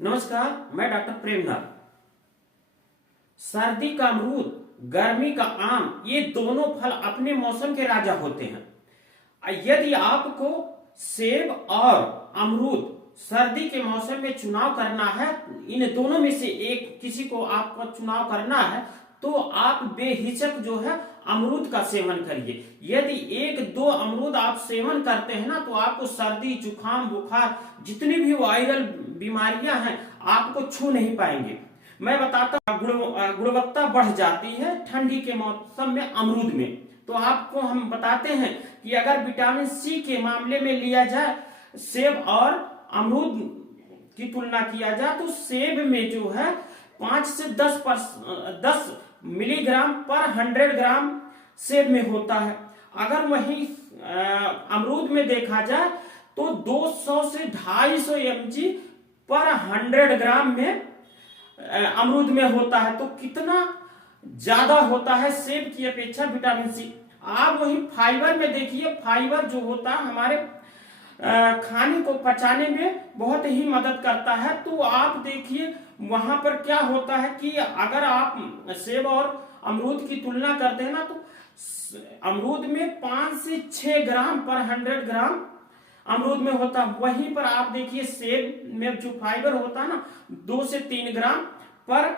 नमस्कार, मैं डॉक्टर प्रेमनाथ। सर्दी का अमरूद, गर्मी का आम, ये दोनों फल अपने मौसम के राजा होते हैं। यदि आपको सेब और अमरूद सर्दी के मौसम में चुनाव करना है, इन दोनों में से एक किसी को आपको चुनाव करना है, तो आप बेहिचक जो है अमरूद का सेवन करिए। यदि एक दो अमरूद आप सेवन करते हैं ना, तो आपको सर्दी, जुकाम, बुखार, जितनी भी वायरल बीमारियां हैं आपको छू नहीं पाएंगे। मैं बताता हूं, गुणवत्ता बढ़ जाती है ठंडी के मौसम में अमरूद में। तो आपको हम बताते हैं कि अगर विटामिन सी के मामले में लिया जाए, सेब और अमरूद की तुलना किया जाए, तो सेब में जो है 5 से 10 मिलीग्राम पर 100 ग्राम सेब में होता है। अगर वहीं अमरूद में देखा जाए तो 200 से 250 mg पर 100 ग्राम में अमरूद में होता है। तो कितना ज्यादा होता है सेब की अपेक्षा विटामिन सी। आप वहीं फाइबर में देखिए, फाइबर जो होता है हमारे खाने को पचाने में बहुत ही मदद करता है। तो आप देखिए वहां पर क्या होता है कि अगर आप सेब और अमरूद की तुलना करते हैं ना, तो अमरूद में 5 से 6 ग्राम पर 100 ग्राम अमरूद में होता है। वहीं पर आप देखिए सेब में जो फाइबर होता है ना, 2 से 3 ग्राम पर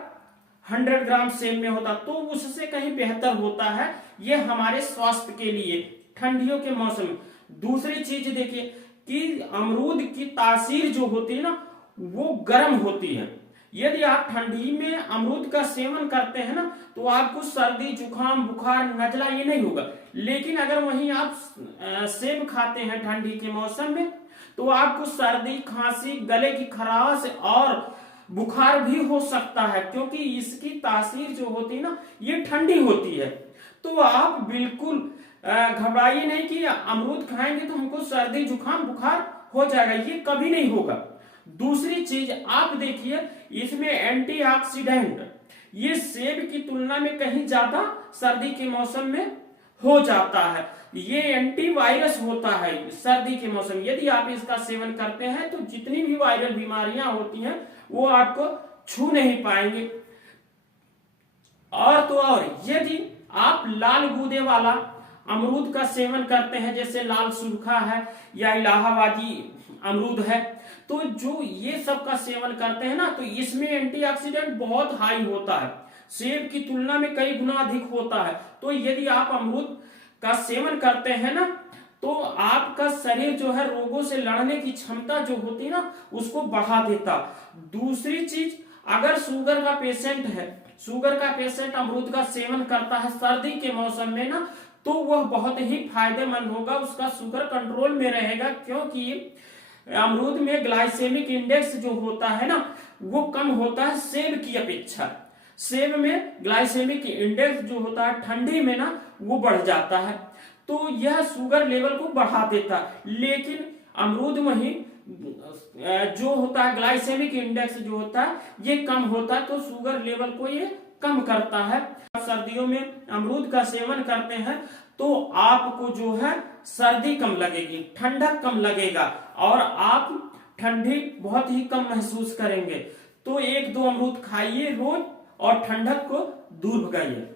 100 ग्राम सेब में होता, तो उससे कहीं बेहतर होता है ये हमारे स्वास्थ्य के लिए ठंडियों के मौसम में। दूसरी चीज देखिए कि अमरूद की तासीर जो होती है ना, वो गर्म होती है। यदि आप ठंडी में अमरूद का सेवन करते हैं ना, तो आपको सर्दी, जुकाम, बुखार, नजला ये नहीं होगा। लेकिन अगर वहीं आप सेब खाते हैं ठंडी के मौसम में, तो आपको सर्दी, खांसी, गले की खराश और बुखार भी हो सकता है, क्योंकि इसकी तासीर जो होती है ना, ये ठंडी होती है। तो आप बिल्कुल घबराइए नहीं कि अमरूद खाएंगे तो हमको सर्दी, जुकाम, बुखार हो जाएगा, ये कभी नहीं होगा। दूसरी चीज आप देखिए, इसमें एंटीऑक्सीडेंट ये सेब की तुलना में कहीं ज्यादा सर्दी के मौसम में हो जाता है। ये एंटीवायरस होता है सर्दी के मौसम। यदि आप इसका सेवन करते हैं तो जितनी भी वायरल बीमारियां होती हैं वो आपको छू नहीं पाएंगे। और तो और यदि आप लाल गूदे वाला अमरूद का सेवन करते हैं, जैसे लाल सुरखा है या इलाहाबादी अमरूद है, तो जो ये सब का सेवन करते हैं ना, तो इसमें एंटीऑक्सीडेंट बहुत हाई होता है, सेब की तुलना में कई गुना अधिक होता है। तो यदि आप अमरूद का सेवन करते हैं ना, तो आपका शरीर जो है रोगों से लड़ने की क्षमता जो होती है ना, उसको बढ़ा देता। दूसरी चीज, अगर शुगर का पेशेंट है, शुगर का पेशेंट अमरूद का सेवन करता है सर्दी के मौसम में ना, तो वह बहुत ही फायदेमंद होगा, उसका शुगर कंट्रोल में रहेगा। क्योंकि अमरूद में ग्लाइसेमिक इंडेक्स जो होता है ना, वो कम होता है सेब की अपेक्षा। सेब में ग्लाइसेमिक इंडेक्स जो होता है ठंडी में ना, वो बढ़ जाता है, तो यह शुगर लेवल को बढ़ा देता है। लेकिन अमरूद में ही जो होता है ग्लाइसेमिक इंडेक्स जो होता है ये कम होता है, तो शुगर लेवल को ये कम करता है। सर्दियों में अमरूद का सेवन करते हैं तो आपको जो है सर्दी कम लगेगी, ठंडक कम लगेगा और आप ठंडी बहुत ही कम महसूस करेंगे। तो 1-2 अमरूद खाइए रोज और ठंडक को दूर भगाइए।